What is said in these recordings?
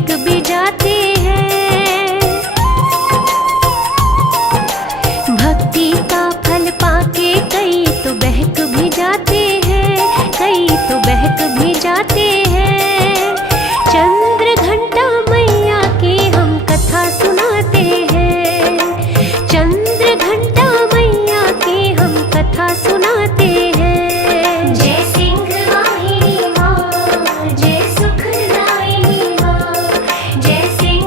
बहक भी जाते हैं। भक्ति का फल पाके कई तो बहक भी जाते हैं, कई तो बहक भी जाते हैं। चंद्र घंटा मैया की हम कथा सुनाते हैं, चंद्र घंटा मैया की हम कथा सुनाते हैं। जय सिंह वाहिनी माँ, जय सुखदायिनी माँ, जय सिंह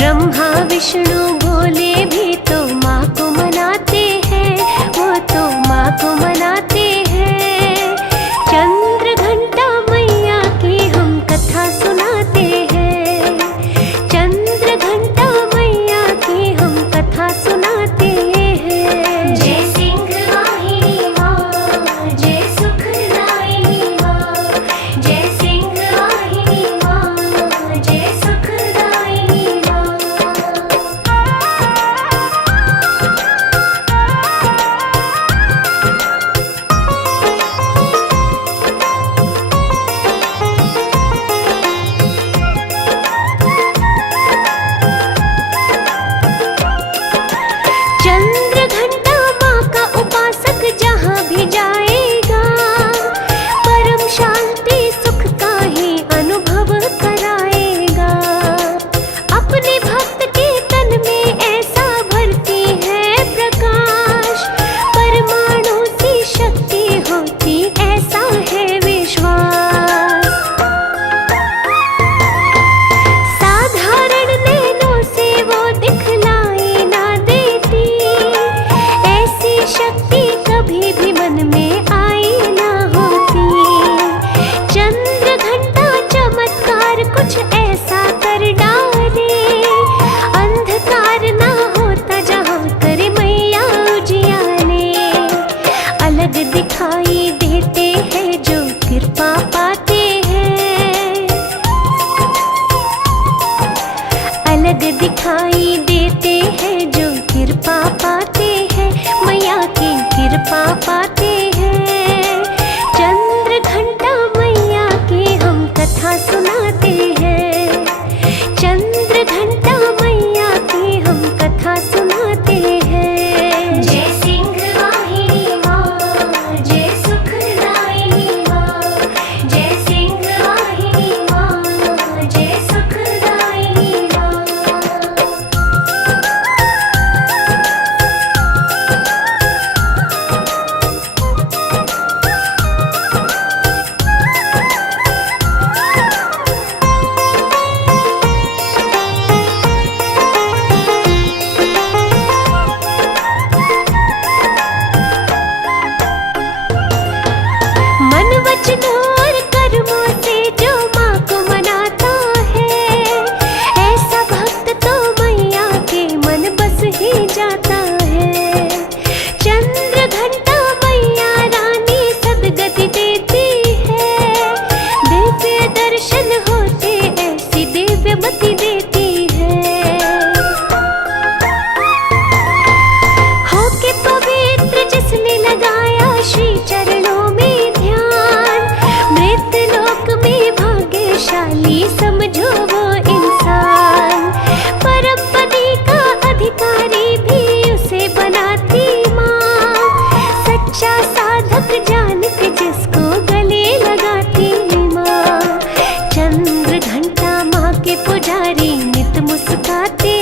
ब्रह्मा विष्णु भोले भी तो माँ को मनाते हैं, वो तो माँ को मनाते हैं। चंद्र घंटा मैया की हम कथा सुनाते हैं, चंद्र घंटा मैया की हम कथा सुनाते हैं। जय सिंह वाहिनी माँ, जय सुखदायिनी माँ, जय सिंह वाहिनी माँ, जय सुखदायिनी माँ। चंद्र घंटा माँ का उपासक जहाँ भी जाएगा, परम शांति सुख का ही अनुभव कराएगा। अपने भक्त के तन में ऐसा भरती है प्रकाश, परमाणु सी शक्ति होती ऐसा है विश्वास। साधारण नैनों से वो दिखलाई ना देती, ऐसी शक्ति कभी भी मन में आई ना होती। चंद्र घंटा चमत्कार कुछ ऐसा कर डाले, अंधकार ना होता जहाँ करे मैया उजियाले। अलग दिखाई देते हैं जो कृपा पाते हैं, अलग दिखाई देते हैं जो कृपा पाते हैं, मैया की कृपा पाते हैं। चंद्र घंटा मैया की हम कथा सुनाते हैं, चंद्र घंटा मैया की हम कथा सुनाते हैं। जय सिंह वाहिनी माँ, जय सुखदायिनी माँ, जय सिंह वाहिनी माँ, जय सुखदायिनी माँ। मन वचन और कर्मों से जो माँ को मनाता है, ऐसा भक्त तो मैया के मन बस ही जाता है। चंद्र घंटा मैया रानी सदगति देती है, दिव्य दर्शन होते ऐसी दिव्य मति देती है। होके पवित्र जिसने लगाया श्री चरणों में ध्यान, मृत्यु लोक में भाग्यशाली समझो वो इंसान। परम पदी का अधिकारी भी उसे बनाती माँ, सच्चा साधक जान के जिसको गले लगाती माँ। चंद्र घंटा माँ के पुजारी नित मुस्काते